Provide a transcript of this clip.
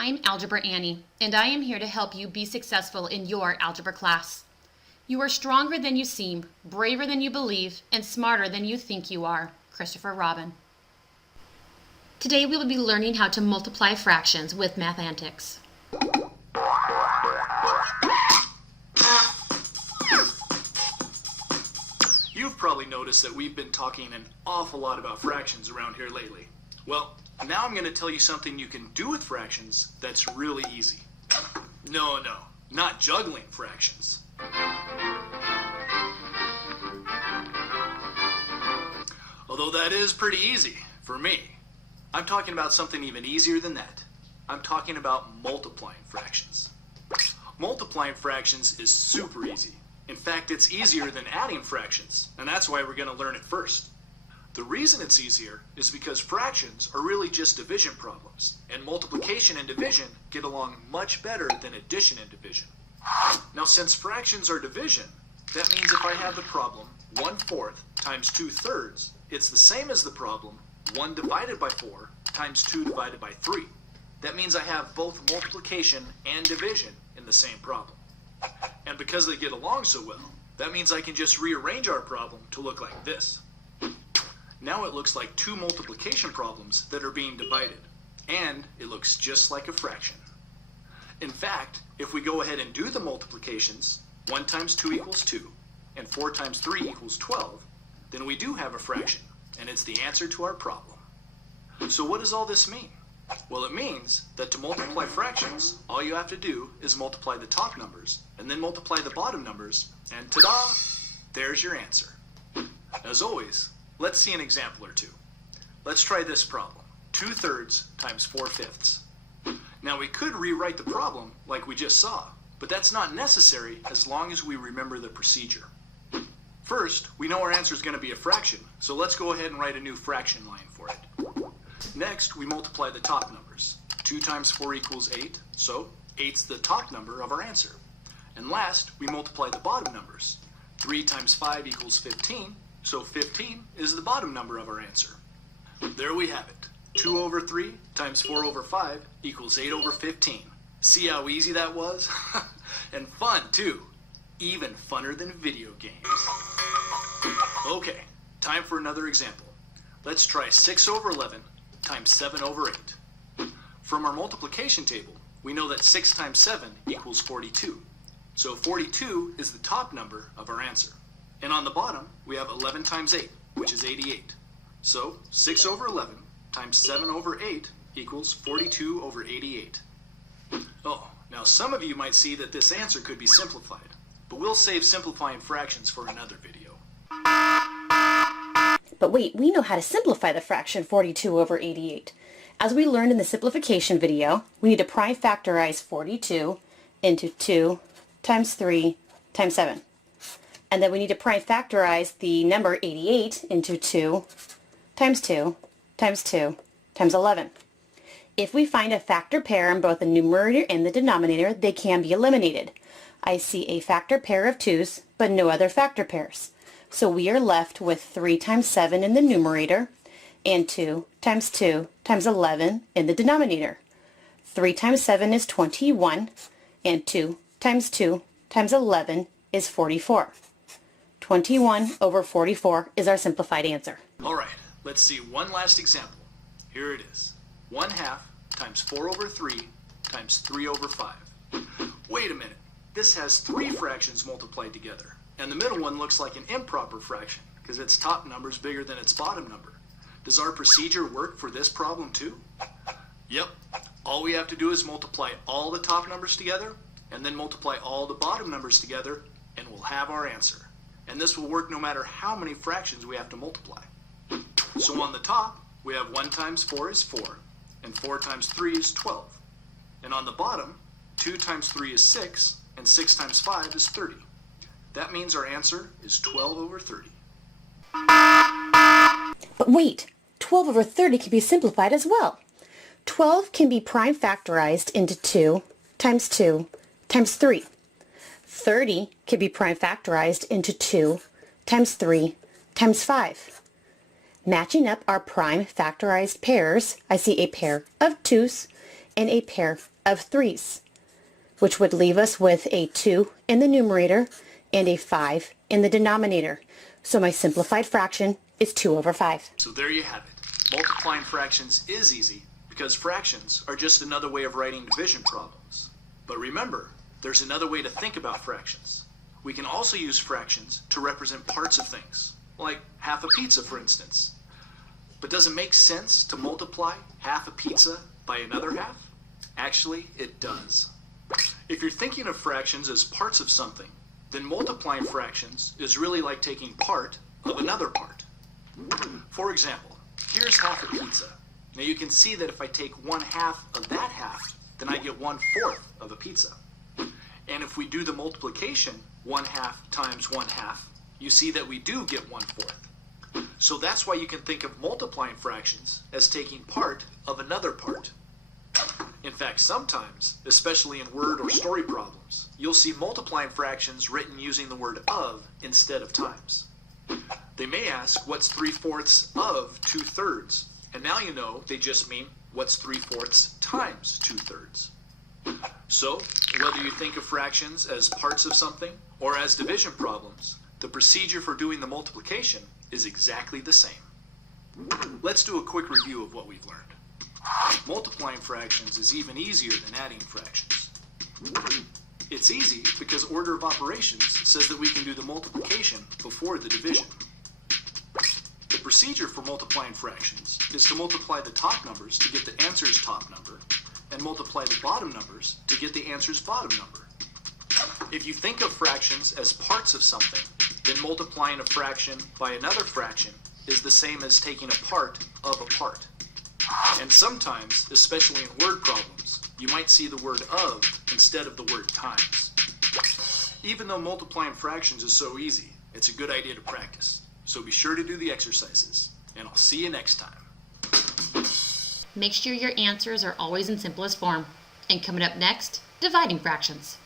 I'm Algebra Annie, and I am here to help you be successful in your algebra class. You are stronger than you seem, braver than you believe, and smarter than you think you are. Christopher Robin. Today we will be learning how to multiply fractions with math antics. You've probably noticed that we've been talking an awful lot about fractions around here lately. Well, now I'm going to tell you something you can do with fractions that's really easy. No, not juggling fractions. Although that is pretty easy for me. I'm talking about something even easier than that. I'm talking about multiplying fractions. Multiplying fractions is super easy. In fact, it's easier than adding fractions, and that's why we're going to learn it first. The reason it's easier is because fractions are really just division problems, and multiplication and division get along much better than addition and division. Now, since fractions are division, that means if I have the problem 1/4 times 2/3, it's the same as the problem 1 divided by 4 times 2 divided by 3. That means I have both multiplication and division in the same problem. And because they get along so well, that means I can just rearrange our problem to look like this. Now it looks like two multiplication problems that are being divided, and it looks just like a fraction. In fact, if we go ahead and do the multiplications, 1 times 2 equals 2, and 4 times 3 equals 12, then we do have a fraction, and it's the answer to our problem. So what does all this mean? Well, it means that to multiply fractions, all you have to do is multiply the top numbers, and then multiply the bottom numbers, and ta-da! There's your answer. As always, let's see an example or two. Let's try this problem, 2/3 times 4/5. Now we could rewrite the problem like we just saw, but that's not necessary as long as we remember the procedure. First, we know our answer is going to be a fraction, so let's go ahead and write a new fraction line for it. Next, we multiply the top numbers. 2 times 4 equals 8, so 8's the top number of our answer. And last, we multiply the bottom numbers. 3 times 5 equals 15, so 15 is the bottom number of our answer. There we have it. 2 over 3 times 4 over 5 equals 8 over 15. See how easy that was? And fun, too. Even funner than video games. Okay, time for another example. Let's try 6 over 11 times 7 over 8. From our multiplication table, we know that 6 times 7 equals 42. So 42 is the top number of our answer. And on the bottom, we have 11 times 8, which is 88. So 6 over 11 times 7 over 8 equals 42 over 88. Oh, now some of you might see that this answer could be simplified, but we'll save simplifying fractions for another video. But wait, we know how to simplify the fraction 42 over 88. As we learned in the simplification video, we need to prime factorize 42 into 2 times 3 times 7. And then we need to prime factorize the number 88 into 2 times 2 times 2 times 11. If we find a factor pair in both the numerator and the denominator, they can be eliminated. I see a factor pair of 2's, but no other factor pairs. So we are left with 3 times 7 in the numerator and 2 times 11 in the denominator. 3 times 7 is 21, and 2 times 11 is 44. 21 over 44 is our simplified answer. All right, let's see one last example. Here it is. 1/2 times 4 over 3 times 3 over 5. Wait a minute. This has 3 fractions multiplied together, and the middle one looks like an improper fraction because its top number is bigger than its bottom number. Does our procedure work for this problem too? Yep. All we have to do is multiply all the top numbers together and then multiply all the bottom numbers together, and we'll have our answer. And this will work no matter how many fractions we have to multiply. So on the top, we have 1 times 4 is 4, and 4 times 3 is 12. And on the bottom, 2 times 3 is 6, and 6 times 5 is 30. That means our answer is 12 over 30. But wait, 12 over 30 can be simplified as well. 12 can be prime factorized into 2 times 2 times 3. 30 can be prime factorized into 2 times 3 times 5. Matching up our prime factorized pairs, I see a pair of 2's and a pair of 3's, which would leave us with a 2 in the numerator and a 5 in the denominator. So my simplified fraction is 2 over 5. So there you have it. Multiplying fractions is easy because fractions are just another way of writing division problems. But remember, there's another way to think about fractions. We can also use fractions to represent parts of things, like half a pizza, for instance. But does it make sense to multiply half a pizza by another half? Actually, it does. If you're thinking of fractions as parts of something, then multiplying fractions is really like taking part of another part. For example, here's half a pizza. Now you can see that if I take 1/2 of that half, then I get 1/4 of a pizza. And if we do the multiplication, 1/2 times 1/2, you see that we do get 1/4. So that's why you can think of multiplying fractions as taking part of another part. In fact, sometimes, especially in word or story problems, you'll see multiplying fractions written using the word of instead of times. They may ask, what's 3/4 of 2/3? And now you know they just mean, what's 3/4 times 2/3? So, whether you think of fractions as parts of something or as division problems, the procedure for doing the multiplication is exactly the same. Let's do a quick review of what we've learned. Multiplying fractions is even easier than adding fractions. It's easy because order of operations says that we can do the multiplication before the division. The procedure for multiplying fractions is to multiply the top numbers to get the answer's top number, and multiply the bottom numbers to get the answer's bottom number. If you think of fractions as parts of something, then multiplying a fraction by another fraction is the same as taking a part of a part. And sometimes, especially in word problems, you might see the word of instead of the word times. Even though multiplying fractions is so easy, it's a good idea to practice. So be sure to do the exercises, and I'll see you next time. Make sure your answers are always in simplest form. And coming up next, dividing fractions.